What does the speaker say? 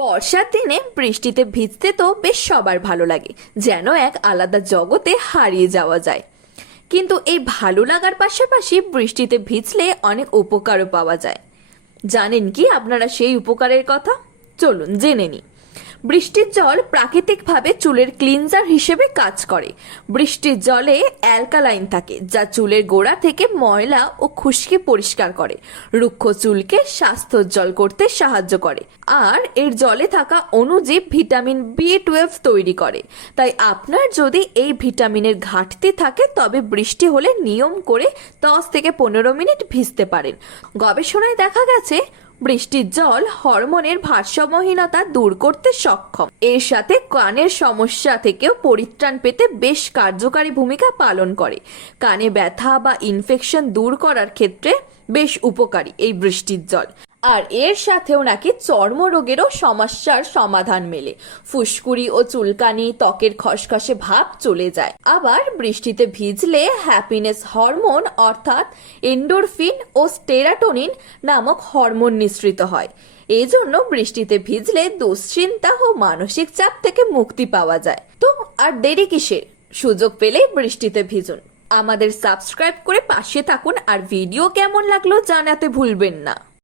বর্ষার দিনে বৃষ্টিতে ভিজতে তো বেশ সবার ভালো লাগে, যেন এক আলাদা জগতে হারিয়ে যাওয়া যায়। কিন্তু এই ভালো লাগার পাশাপাশি বৃষ্টিতে ভিজলে অনেক উপকারও পাওয়া যায়। জানেন কি আপনারা সেই উপকারের কথা? চলুন জেনে নিই। বৃষ্টির জল প্রাকৃতিকভাবে চুলের ক্লিনজার হিসেবে কাজ করে। বৃষ্টির জলে অ্যালকালাইন থাকে, যা চুলের গোড়া থেকে ময়লা ও খুশকি পরিষ্কার করে। রুক্ষ চুলকে স্বাস্থ্যোজ্জ্বল করতে সাহায্য করে। আর এর জলে থাকা অণুজীব ভিটামিন বি টুয়েলভ তৈরি করে। তাই আপনার যদি এই ভিটামিনের ঘাটতি থাকে, তবে বৃষ্টি হলে নিয়ম করে দশ থেকে পনেরো মিনিট ভিজতে পারেন। গবেষণায় দেখা গেছে বৃষ্টির জল হরমোনের ভারসাম্যহীনতা দূর করতে সক্ষম। এর সাথে কানের সমস্যা থেকেও পরিত্রাণ পেতে বেশ কার্যকারী ভূমিকা পালন করে। কানে ব্যথা বা ইনফেকশন দূর করার ক্ষেত্রে বেশ উপকারী এই বৃষ্টির জল। আর এর সাথেও নাকি চর্মরোগেরও সমস্যার সমাধান মেলে। ফুসকুড়ি ও চুলকানি, ত্বকের খসখসে ভাব চলে যায়। আবার বৃষ্টিতে ভিজলে হ্যাপিনেস হরমোন অর্থাৎ এন্ডোরফিন ও স্টেরাটোনিন নামক হরমোন নিঃসৃত হয়। এই জন্য বৃষ্টিতে ভিজলে দুশ্চিন্তা ও মানসিক চাপ থেকে মুক্তি পাওয়া যায়। তো আর দেরি কিসের? সুযোগ পেলেই বৃষ্টিতে ভিজুন। আমাদের সাবস্ক্রাইব করে পাশে থাকুন আর ভিডিও কেমন লাগল জানাতে ভুলবেন না।